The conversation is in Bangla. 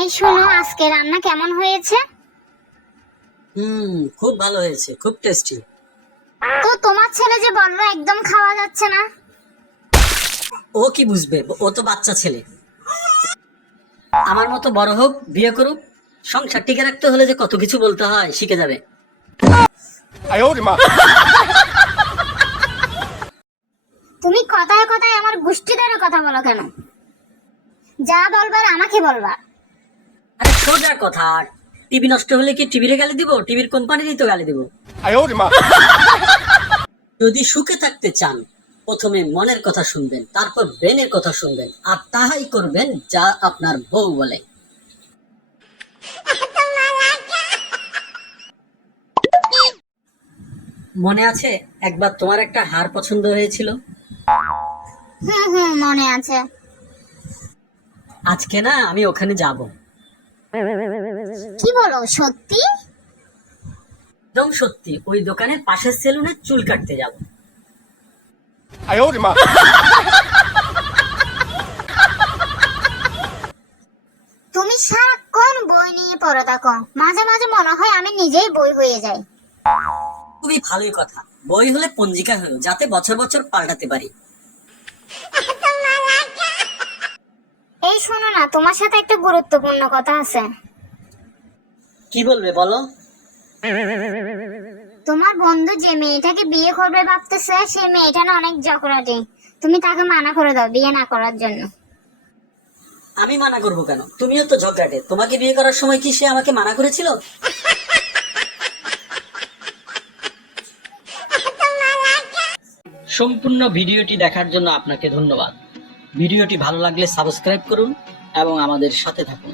এই শোনো, আজকে রান্না কেমন হয়েছে? খুব ভালো হয়েছে, খুব টেস্টি। তো তোমার ছেলে যে বললো একদম খাওয়া যাচ্ছে না। ও কি বুঝবে, ও তো বাচ্চা ছেলে। আমার মতো বড় হোক, বিয়ে করুক, সংসার টিকে রাখতে হলে যে কত কিছু বলতে হয় শিখে যাবে। তুমি কথায় কথায় আমার গোষ্ঠী ধরে কথা বলো কেন? যা বলবার আমাকে বলবা। আরে সোজা কথা। টিভি নষ্ট হলে কি টিভির গালি দিব? টিভির কোম্পানিরই তো গালি দিব। যদি সুখে থাকতে চান, প্রথমে মনের কথা শুনবেন, তারপর ব্রেনের কথা শুনবেন, আর তাহাই করবেন যা আপনার বউ বলে। মনে আছে একবার তোমার একটা হার পছন্দ হয়েছিল? মনে আছে। আজকে না আমি ওখানে যাব। কি বলো, সত্যি? একদম সত্যি, ওই দোকানের পাশের সেলুনে চুল কাটতে যাব। তুমি সারাক্ষণ বই নিয়ে পড়ে থাকো, মাঝে মাঝে মনে হয় আমি নিজেই বই হয়ে যাই। খুবই ভালোই কথা, বই হলে পঞ্জিকা হলো, যাতে বছর বছর পাল্টাতে পারি। এই শোনো না, তোমার সাথে একটা গুরুত্বপূর্ণ কথা আছে। কি বলবে বলো? তোমার বন্ধু যে মেয়েটাকে বিয়ে করবে ভাবতেছে, সেই মেয়েটা না অনেক জকরাটি। তুমি তাকে মানা করে দাও বিয়ে না করার জন্য। আমি মানা করবো কেন? তুমিও তো ঝগড়াটে, তোমাকে বিয়ে করার সময় কি সে আমাকে মানা করেছিল? সম্পূর্ণ ভিডিওটি দেখার জন্য আপনাকে ধন্যবাদ। ভিডিওটি ভালো লাগলে সাবস্ক্রাইব করুন এবং আমাদের সাথে থাকুন।